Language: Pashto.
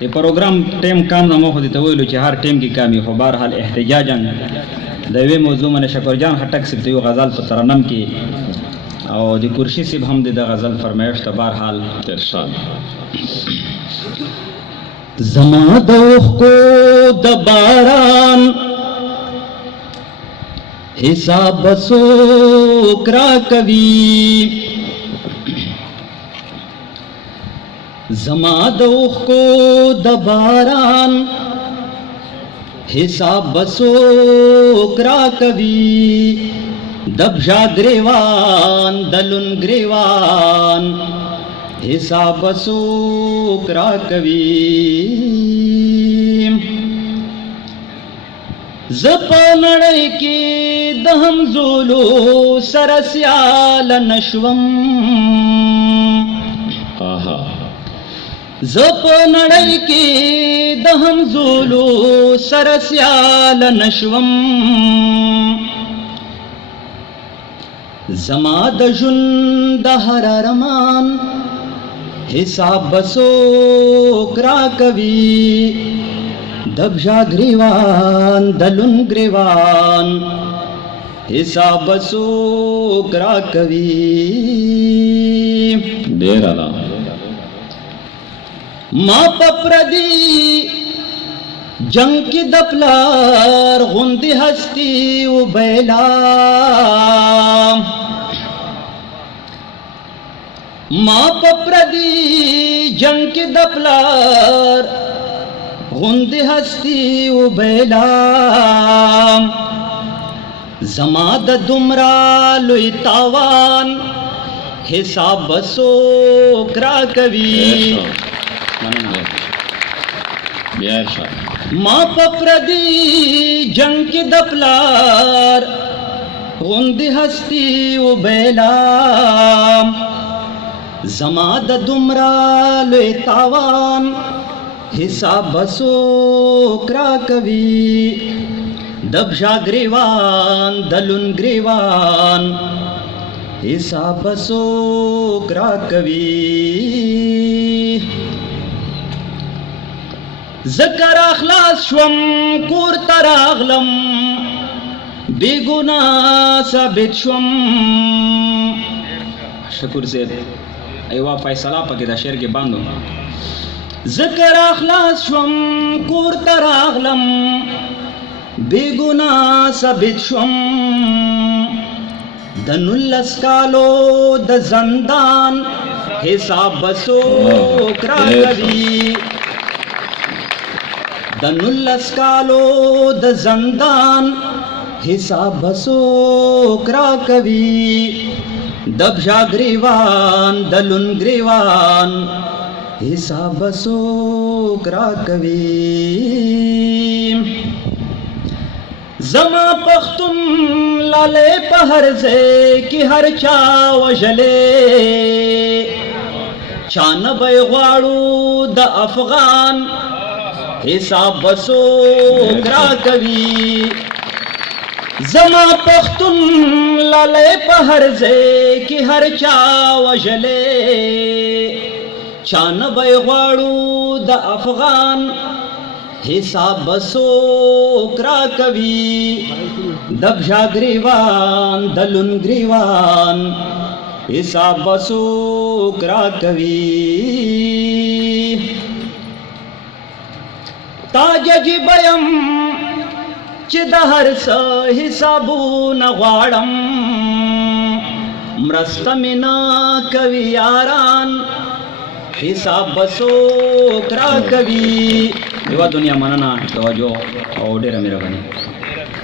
د پروګرام ټیم کام نه مو خو دې ته ویلو چې هر ټیم کې کامي خو بهرحال احتجاجا د یوې موضوع باندې شکرجان خټک صاحب ته یو غزل په ترنم کې او د کرشي صاحب هم د غزل فرمایش ته بهرحال ارشاد زما د اوښکو د باران حساب څوک راکوي زما د اوښکو د باران حساب څوک راکوي د بژا ګریوان د لون ګریوان حساب څوک راکوي زه په نړۍ کې د همزولو سره سیاله نشوم زه په نړۍ کې د همزولو سره سیاله نشوم زما د ژوند د هر ارمان حساب څوک راکوي د بژا ګریوان د لون ګریوان حساب څوک راکوي ډېر اعلی ما په پردي جنگ کې د پلار غوندې هستي وبیلا ما په پردي جنگ کې د پلار غوندې هستي وبیلا زما د دومره لوی تاوان حساب څوک راکوي ما په پردي جنگ کې د پلار غوندې هستي وبیلا زما د دومره لوی تاوان حساب څوک راکوي د بژا ګریوان د لون ګریوان حساب څوک راکوي ذکر اخلاص شوم کور ته راغلم بې ګناه ثابت شوم شکر صاحب ایوا فیصله پکې دا شعر کې باندو ذکر اخلاص شوم کور ته راغلم بې ګناه ثابت شوم د 19 کالو د زندان حساب څوک راکوي د 19 کالو د زندان حساب څوک راکوي د بژا ګریوان د لون ګریوان حساب څوک راکوي زما پښتون لاله په هر ځای کې هر چا وژلې چانه به غواړو د افغان حساب څوک راکوي زما پښتون لاله په هر ځای کې هر چا وژلې چانه به غواړو د افغان حساب څوک راکوي د بژا ګریوان د لون ګریوان حساب څوک راکوي تاج جبیم چې د هر څه حسابونه غواړم مرسته مې نه کوي یاران حساب څوک راکوي یوه دنیا مننه توجه او ډېره مهرباني